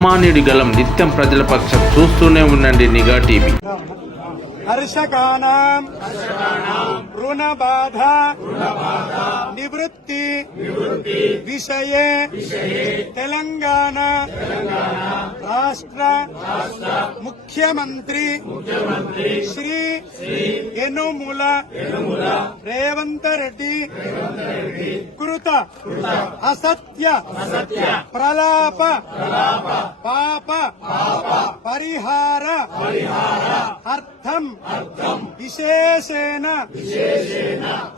మానేడు గలం నిత్యం ప్రజల పక్షం చూస్తూనే ఉండండి నిఘా టీవీ. హర్షకానాం రుణ బాధ నివృత్తి విషయే తెలంగాణ రాష్ట్ర ముఖ్యమంత్రి శ్రీ యనుమల రేవంత్ రెడ్డి కృత అసత్య ప్రలాప పాప పరిహార అర్థం విశేషేణ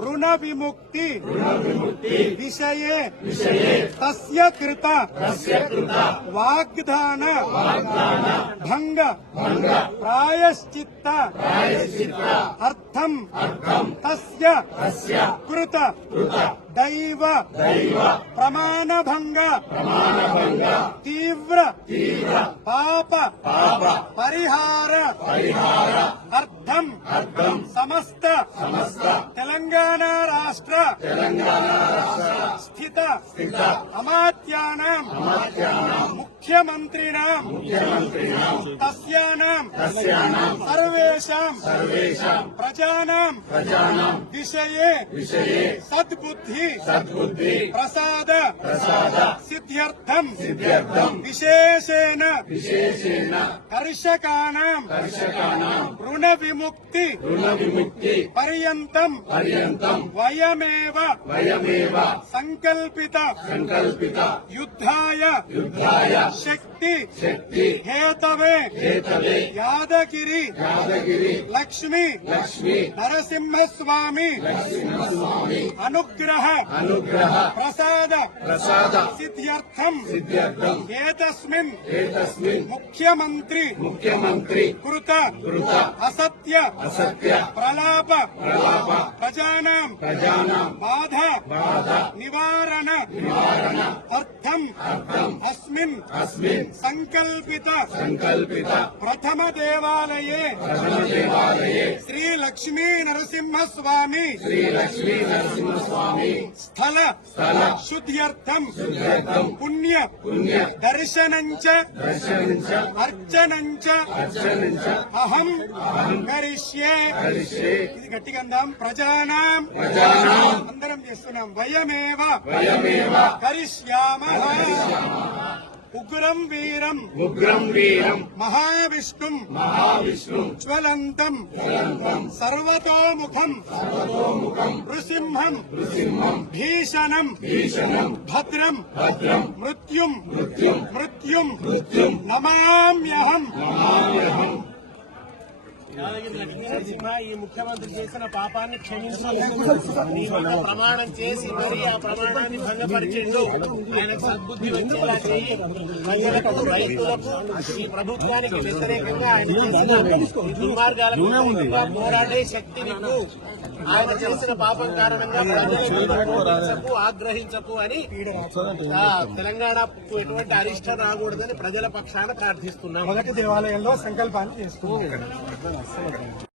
రుణ విముక్తి విషయే తస్య కృత వాగ్దాన భంగ ప్రాయశ్చిత్త అర్థం తస్య కృత దైవ ప్రమాణభంగ తీవ్ర పాప పరిహార అర్థం సమస్త తెలంగాణ రాష్ట్ర స్థిత అమాత్యానాం ముఖ్యమంత్రిణాం తస్యానాం సర్వేషాం ప్రజానాం విషయే సద్బుద్ధి ప్రసాద సిద్ధ్యర్థం విశేషేణ కర్షకానాం రుణ విముక్తి పర్యంతం వయమేవ సంకల్పిత యుద్ధాయ శక్తి హేతవే యాదగిరి లక్ష్మీ నరసింహస్వామి అనుగ్రహ ప్రసాద సిద్ధ్యర్థం ఏతస్మిన్ ముఖ్యమంత్రి కృత అసత్య ప్రలాప ప్రజానాం బాధ నివారణ అర్థం అస్మిన్ సంకల్పిత ప్రథమ దేవాలయే శ్రీ లక్ష్మీ నరసింహస్వామి స్థల శుద్ధ్యర్థం పుణ్య దర్శనంచ అర్చనంచ అహం కరిష్యే. ఇది గట్టిగా అందాం. ప్రజానాం అందరం చేస్తున్నాం. వయమేవ కరిష్యామః. ఉగ్రం వీరం మహావిష్ణుం జ్వలంతం సర్వతోముఖం నృసింహం భీషణం భద్రం మృత్యుం నమామ్యహం. ఈ ముఖ్యమంత్రి చేసిన పాపాన్ని క్షమించాలని ప్రమాణం చేసి మరి ఆ ప్రమాణాన్ని భంగపరిచిండు. ఆయనకు సద్బుద్ధి వచ్చేలా చేయి. ప్రజలకు రైతులకు ఈ ప్రభుత్వానికి వ్యతిరేకంగా ఆయన చేసిన దుర్మార్గాలకు పోరాడే శక్తి నీకు. ఆయన చేసిన పాపం కారణంగా ప్రజలకు ఆగ్రహించకు అని తెలంగాణకు ఎటువంటి అరిష్టం రాకూడదని ప్రజల పక్షాన ప్రార్థిస్తున్నాం. మొదటి దేవాలయంలో సంకల్పాన్ని చేస్తున్నాం.